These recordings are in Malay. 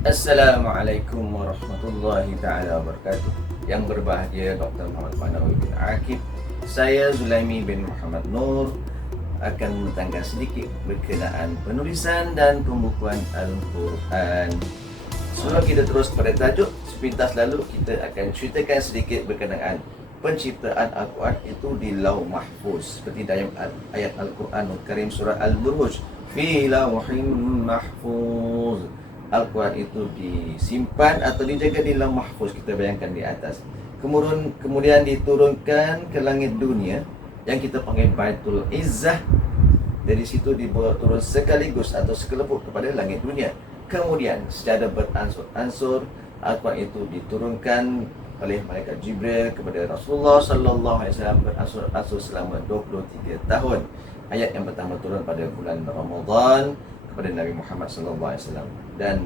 Assalamualaikum warahmatullahi taala wabarakatuh. Yang berbahagia Dr. Muhammad Manawi bin Akib, saya Zulaimi bin Muhammad Nur akan menerangkan sedikit berkenaan penulisan dan pembukuan Al-Quran. Sebelum kita terus kepada tajuk, sepintas lalu kita akan ceritakan sedikit berkenaan penciptaan Al-Quran itu di Lauh Mahfuz. Seperti dalam ayat Al-Quranul Karim surah Al-Buruj, fi lauhin mahfuz. Al-Quran itu disimpan atau dijaga di Lauh Mahfuz, kita bayangkan di atas. Kemudian diturunkan ke langit dunia yang kita panggil Baitul Izzah. Dari situ dibawa turun sekaligus atau sekelepuk kepada langit dunia. Kemudian secara beransur-ansur Al-Quran itu diturunkan oleh malaikat Jibril kepada Rasulullah sallallahu alaihi wasallam beransur-ansur selama 23 tahun. Ayat yang pertama turun pada bulan Ramadan kepada Nabi Muhammad sallallahu alaihi wasallam, dan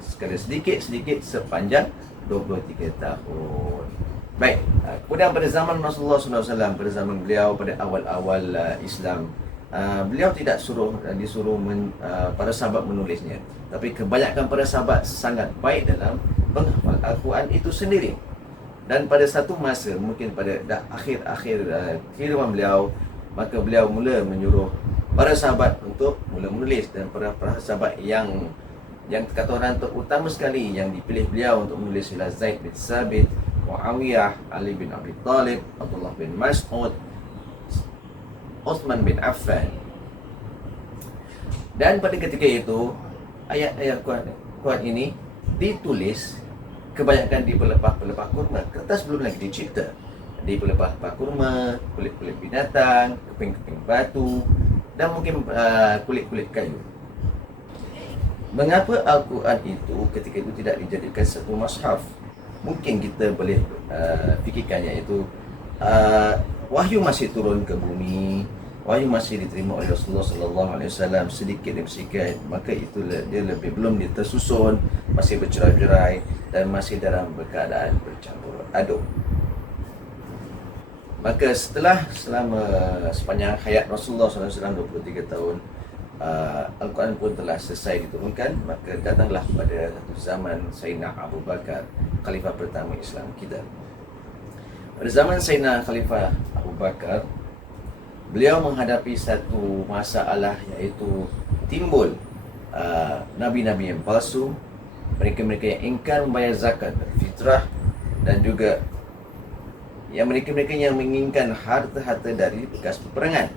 sekali sedikit sepanjang 23 tahun. Baik, kemudian pada zaman Rasulullah sallallahu alaihi wasallam, pada zaman beliau, pada awal-awal Islam, beliau tidak disuruh para sahabat menulisnya, tapi kebanyakan para sahabat sangat baik dalam menghafal Al-Quran itu sendiri. Dan pada satu masa, mungkin pada akhir-akhir kehidupan beliau, maka beliau mula menyuruh para sahabat untuk mula menulis. Dan para sahabat yang kata orang terutama sekali yang dipilih beliau untuk menulis ialah Zaid bin Sabit, Muawiyah, Ali bin Abi Talib, Abdullah bin Mas'ud, Uthman bin Affan. Dan pada ketika itu, ayat-ayat Quran ini ditulis kebanyakan di pelepah-pelepah kurma. Kertas belum lagi dicipta. Di pelepah-pelepah kurma, kulit-kulit binatang, keping-keping batu, dan mungkin kulit-kulit kayu. Mengapa Al-Quran itu ketika itu tidak dijadikan satu mushaf? Mungkin kita boleh fikirkannya itu wahyu masih turun ke bumi, wahyu masih diterima oleh Rasulullah sallallahu alaihi wasallam sedikit demi sedikit, maka itu dia belum tersusun, masih bercerai-berai dan masih dalam keadaan bercampur aduk. Maka selama sepanjang hayat Rasulullah sallallahu alaihi wasallam 23 tahun, Al-Quran pun telah selesai diturunkan. Maka datanglah pada satu zaman Sayyidina Abu Bakar, khalifah pertama Islam kita. Pada zaman Sayyidina Khalifah Abu Bakar, beliau menghadapi satu masalah, iaitu timbul nabi-nabi yang palsu, mereka-mereka yang ingkar membayar zakat dan fitrah, dan juga mereka-mereka yang menginginkan harta-harta dari bekas peperangan.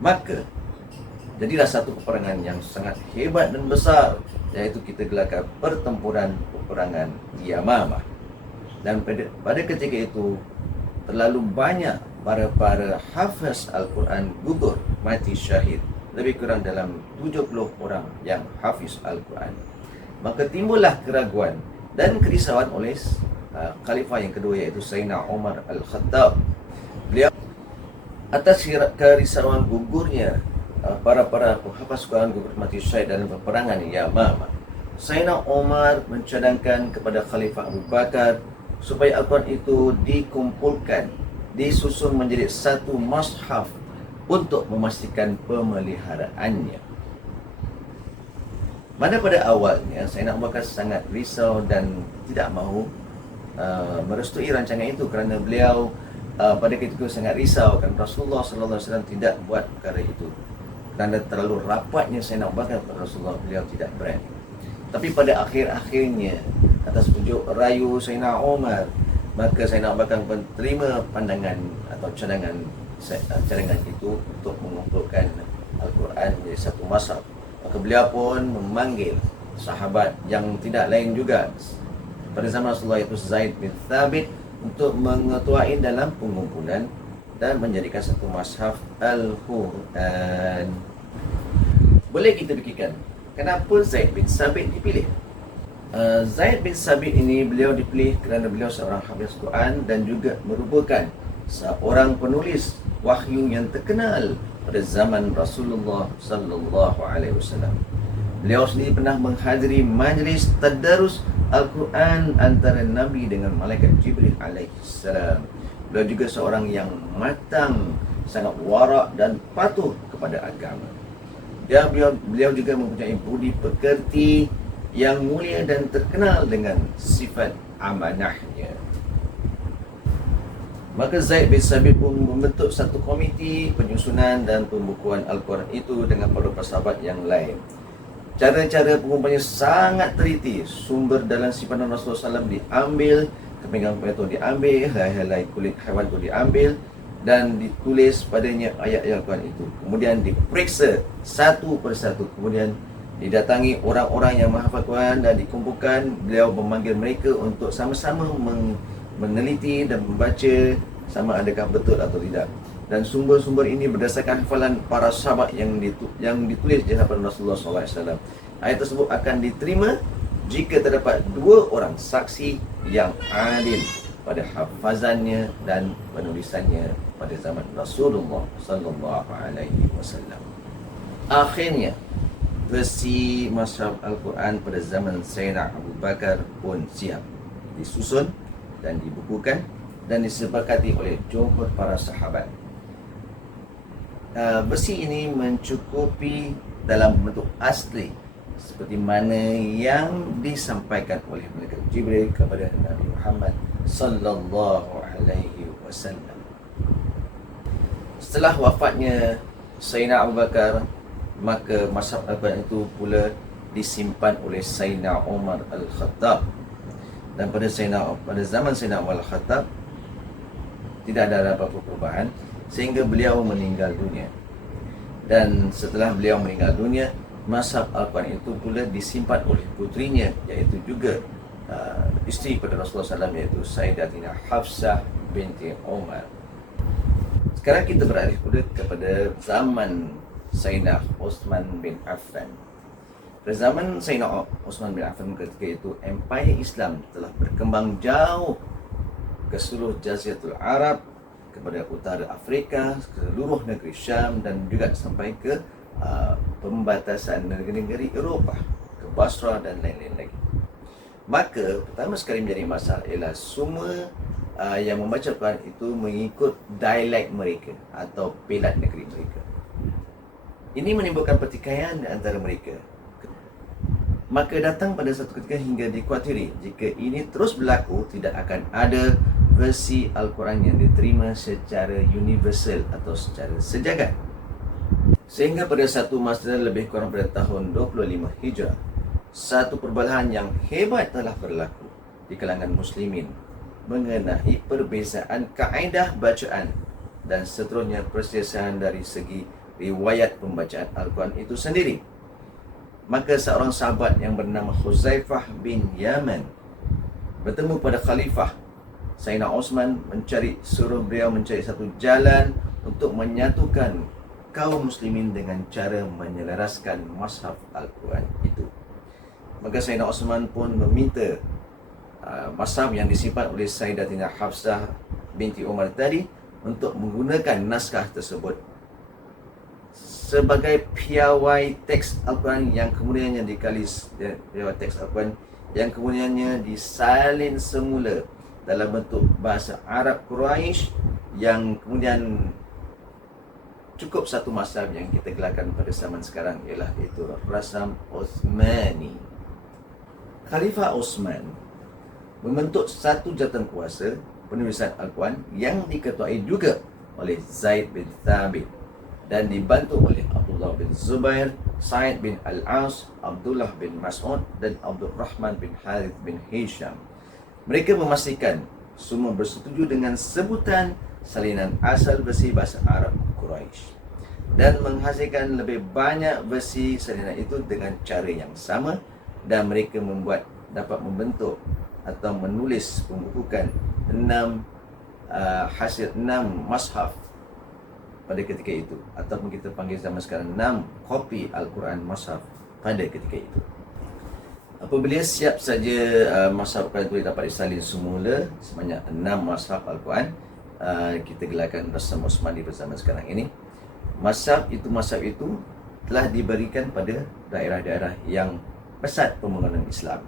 Maka jadilah satu peperangan yang sangat hebat dan besar, iaitu kita gelarkan pertempuran peperangan Yamamah. Dan pada ketika itu terlalu banyak para hafiz Al-Quran gugur, mati syahid. Lebih kurang dalam 70 orang yang hafiz Al-Quran. Maka timbullah keraguan dan kerisauan oleh khalifah yang kedua, iaitu Sayyidina Umar Al-Khattab. Beliau atas kerisauan gugurnya para hafiz Quran gugur mati syahid dalam peperangan Yamamah. Sayyidina Umar mencadangkan kepada Khalifah Abu Bakar supaya Al-Quran itu dikumpulkan, disusun menjadi satu mushaf untuk memastikan pemeliharaannya. Mana pada awalnya Sayyidina Abu Bakar sangat risau dan tidak mahu merestui rancangan itu, kerana beliau pada ketika itu sangat risau kerana Rasulullah sallallahu alaihi wasallam tidak buat perkara itu. Kerana terlalu rapatnya Sayyidina Abu Bakar kepada Rasulullah, beliau tidak berani. Tapi pada akhir-akhirnya, atas pujuk rayu Sayyidina Umar, maka Sayyidina Abu Bakar pun terima pandangan atau cadangan itu untuk mengumpulkan Al-Quran menjadi satu mushaf. Maka beliau pun memanggil sahabat yang tidak lain juga pada zaman Rasulullah, itu Zaid bin Thabit, untuk mengetuai dalam pengumpulan dan menjadikan satu mushaf Al-Quran. Boleh kita fikirkan kenapa Zaid bin Thabit dipilih? Zaid bin Thabit ini beliau dipilih kerana beliau seorang hafiz Quran dan juga merupakan seorang penulis wahyu yang terkenal pada zaman Rasulullah sallallahu alaihi wasallam. Beliau sendiri pernah menghadiri majlis tadarus Al-Quran antara Nabi dengan malaikat Jibril alaihi salam. Beliau juga seorang yang matang, sangat warak dan patuh kepada agama. Beliau juga mempunyai budi pekerti yang mulia dan terkenal dengan sifat amanahnya. Maka Zaid bin Sabit pun membentuk satu komiti penyusunan dan pembukuan Al-Quran itu dengan para sahabat yang lain. Cara-cara pengumpulannya sangat teliti. Sumber dalam simpanan Rasulullah SAW diambil, kepinggan itu diambil, helai kulit haiwan itu diambil dan ditulis padanya ayat-ayat Al-Quran itu. Kemudian diperiksa satu persatu. Kemudian didatangi orang-orang yang menghafal Quran dan dikumpulkan. Beliau memanggil mereka untuk sama-sama meneliti dan membaca sama adakah betul atau tidak. Dan sumber-sumber ini berdasarkan hafalan para sahabat yang ditulis di hadapan Rasulullah SAW. Ayat tersebut akan diterima jika terdapat dua orang saksi yang adil pada hafazannya dan penulisannya pada zaman Rasulullah SAW. Akhirnya versi Mushaf Al-Quran pada zaman Sayyidina Abu Bakar pun siap disusun dan dibukukan dan disepakati oleh jumhur para sahabat. Versi ini mencukupi dalam bentuk asli seperti mana yang disampaikan oleh malaikat Jibril kepada Nabi Muhammad sallallahu alaihi wasallam. Setelah wafatnya Sayyidina Abu Bakar, maka Mushaf Al-Quran itu pula disimpan oleh Sayyidina Umar Al-Khattab. Dan pada zaman Sayyidina Umar Al-Khattab tidak ada apa-apa perubahan sehingga beliau meninggal dunia. Dan setelah beliau meninggal dunia, Mushaf Al-Quran itu pula disimpan oleh putrinya, iaitu juga isteri pada Rasulullah SAW, iaitu Sayyidatina Hafsah binti Umar. Sekarang kita beralih pula kepada zaman Sayyidina Uthman bin Affan. Pada zaman Sayyidina Uthman bin Affan ketika itu, empire Islam telah berkembang jauh ke seluruh Jaziratul Arab, kepada utara Afrika, ke seluruh negeri Syam dan juga sampai ke pembatasan negeri-negeri Eropah, ke Basra dan lain-lain lagi. Maka pertama sekali menjadi masalah ialah semua yang membaca Quran itu mengikut dialek mereka atau pelat negeri mereka. Ini menimbulkan pertikaian di antara mereka. Maka datang pada satu ketika hingga dikuatiri jika ini terus berlaku, tidak akan ada versi Al-Quran yang diterima secara universal atau secara sejagat. Sehingga pada satu masa lebih kurang pada tahun 25 Hijrah, satu perbalahan yang hebat telah berlaku di kalangan muslimin mengenai perbezaan kaedah bacaan dan seterusnya perselisihan dari segi riwayat pembacaan Al-Quran itu sendiri. Maka seorang sahabat yang bernama Huzaifah bin Yaman bertemu pada Khalifah Sayyidina Uthman, suruh beliau mencari satu jalan untuk menyatukan kaum muslimin dengan cara menyelaraskan mushaf Al-Quran itu. Maka Sayyidina Uthman pun meminta mushaf yang disimpan oleh Sayyidatina Hafsah binti Umar tadi untuk menggunakan naskah tersebut sebagai piawai teks Al-Quran yang kemudiannya piawai teks Al-Quran yang kemudiannya disalin semula dalam bentuk bahasa Arab Quraisy yang kemudian cukup satu mushaf yang kita gelarkan pada zaman sekarang ialah itu Rasam Uthmani. Khalifah Uthman membentuk satu jawatan kuasa penulisan Al-Quran yang diketuai juga oleh Zaid bin Thabit dan dibantu oleh Abdullah bin Zubair, Sa'id bin Al-As, Abdullah bin Mas'ud dan Abdul Rahman bin Harith bin Hisham. Mereka memastikan semua bersetuju dengan sebutan salinan asal versi bahasa Arab Quraisy dan menghasilkan lebih banyak versi salinan itu dengan cara yang sama, dan mereka dapat membentuk atau menulis pembukukan 6 mushaf pada ketika itu, ataupun kita panggil zaman sekarang 6 kopi Al-Quran mushaf pada ketika itu. Apabila siap saja mushaf Al-Quran itu dapat disalin semula sebanyak 6 mushaf Al-Quran, kita gelarkan Rasam Uthmani pada zaman sekarang ini. Mushaf itu telah diberikan pada daerah-daerah yang pesat pembangunan Islam.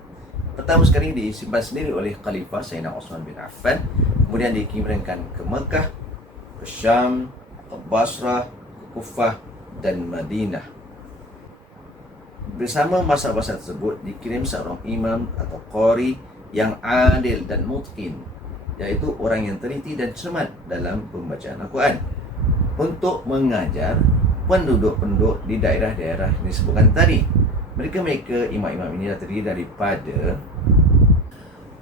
Pertama sekali disimpan sendiri oleh Khalifah Sayyidina Uthman bin Affan, kemudian dikirimkan ke Mekah, ke Syam, ke Basrah, ke Kufah dan Madinah. Bersama masa-masa tersebut dikirim seorang imam atau qari yang adil dan mutqin, iaitu orang yang teliti dan cermat dalam pembacaan Al-Quran, untuk mengajar penduduk-penduduk di daerah-daerah yang disebutkan tadi. Mereka imam-imam ini terdiri daripada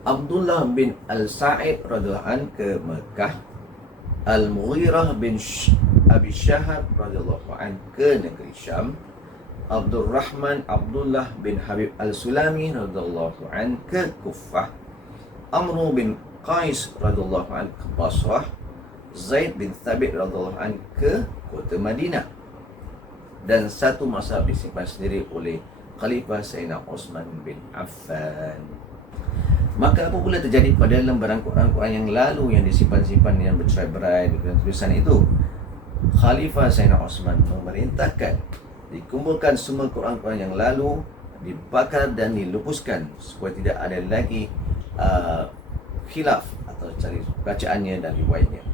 Abdullah bin Al-Sa'id radhiyallahu anhu ke Mekah, Al-Mughirah bin Abi Syahab radhiyallahu anhu ke negeri Syam, Abdul Rahman Abdullah bin Habib Al-Sulami radhiyallahu anhu ke Kufah, Amr bin Qais radhiyallahu anhu ke Basrah, Zaid bin Thabit radhiyallahu anhu ke kota Madinah. Dan satu mazhab disimpan sendiri oleh Khalifah Sayyidina Osman bin Affan. Maka apa pula terjadi pada lembaran Quran-Quran yang lalu yang disimpan-simpan yang bercerai-berai dengan tulisan itu? Khalifah Sayyidina Osman memerintahkan dikumpulkan semua Quran-Quran yang lalu, dibakar dan dilupuskan supaya tidak ada lagi khilaf atau cari bacaannya dan riwayatnya.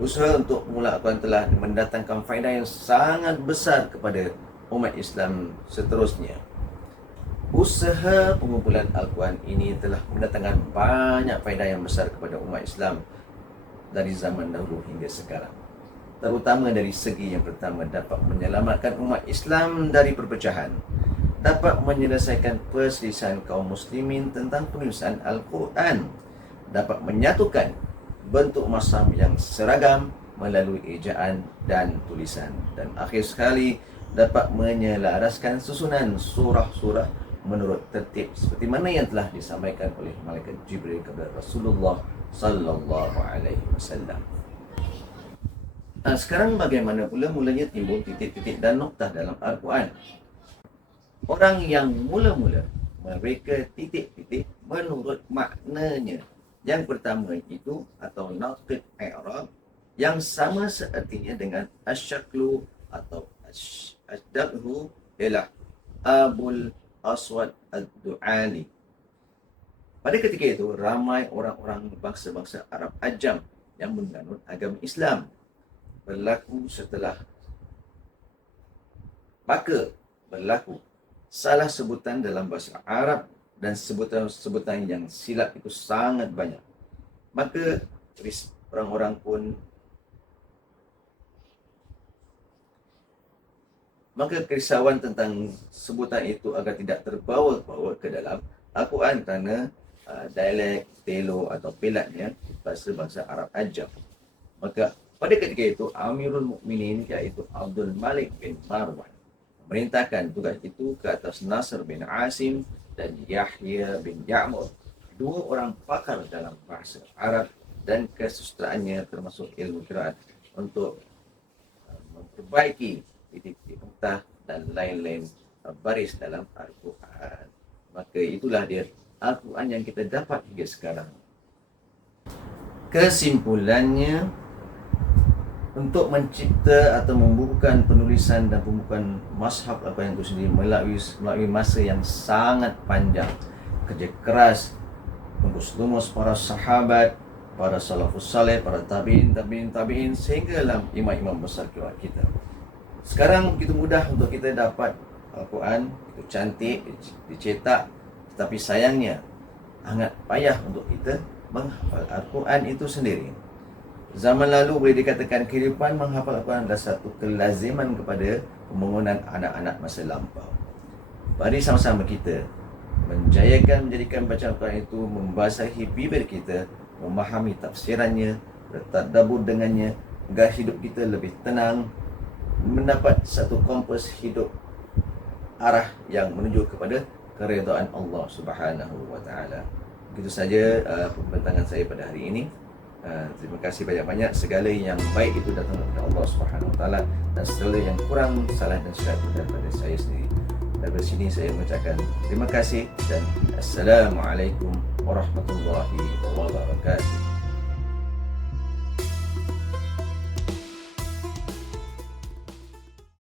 Usaha untuk mengulang Al-Quran telah mendatangkan faedah yang sangat besar kepada umat Islam seterusnya. Usaha pengumpulan Al-Quran ini telah mendatangkan banyak faedah yang besar kepada umat Islam dari zaman dahulu hingga sekarang. Terutama dari segi yang pertama, dapat menyelamatkan umat Islam dari perpecahan, dapat menyelesaikan perselisihan kaum muslimin tentang penulisan Al-Quran, dapat menyatukan bentuk mazhab yang seragam melalui ejaan dan tulisan, dan akhir sekali dapat menyelaraskan susunan surah-surah menurut tertib seperti mana yang telah disampaikan oleh malaikat Jibril kepada Rasulullah sallallahu alaihi wasallam. Sekarang bagaimana pula mulanya timbul titik-titik dan noktah dalam Al-Quran? Orang yang mula-mula mereka titik-titik menurut maknanya. Yang pertama itu atau naqid i'rab yang sama seartinya dengan asyaklu atau asydaqhu ialah Abul Aswad Ad-Du'ali. Pada ketika itu ramai orang-orang bangsa-bangsa Arab Ajam yang menganut agama Islam. Berlaku salah sebutan dalam bahasa Arab dan sebutan-sebutan yang silap itu sangat banyak. Maka orang-orang pun kerisauan tentang sebutan itu agar tidak terbawa-bawa ke dalam Al-Quran kerana dialek, telo atau pelatnya bahasa bangsa Arab Ajam. Maka pada ketika itu Amirul Mukminin iaitu Abdul Malik bin Marwan memerintahkan tugas itu ke atas Nasr bin Asim dan Yahya bin Ya'mur, dua orang pakar dalam bahasa Arab dan kesustraannya termasuk ilmu qiraat, untuk memperbaiki titik-titik noktah dan lain-lain baris dalam Al-Quran. Maka itulah dia Al-Quran yang kita dapat hingga sekarang. Kesimpulannya, untuk mencipta atau membukukan penulisan dan pembukaan mazhab Al-Quran itu sendiri melalui masa yang sangat panjang, kerja keras, tunggus-lumus para sahabat, para salafus saleh, para tabi'in, sehinggalah imam-imam besar kita. Sekarang begitu mudah untuk kita dapat Al-Quran, itu cantik, dicetak, tetapi sayangnya sangat payah untuk kita menghafal Al-Quran itu sendiri. Zaman lalu boleh dikatakan kehidupan menghafal Al-Quran adalah satu kelaziman kepada pembangunan anak-anak masa lampau. Mari sama-sama kita menjayakan menjadikan bacaan Al-Quran itu membasahi bibir kita, memahami tafsirannya, bertadabbur dengannya, agar hidup kita lebih tenang, mendapat satu kompas hidup arah yang menuju kepada keridaan Allah Subhanahu wa taala. Begitu saja pembentangan saya pada hari ini. Terima kasih banyak-banyak. Segala yang baik itu datang daripada Allah Subhanahu wa taala, dan segala yang kurang, salah dan silap daripada saya sendiri. Dari sini saya mengucapkan terima kasih dan assalamualaikum warahmatullahi wabarakatuh.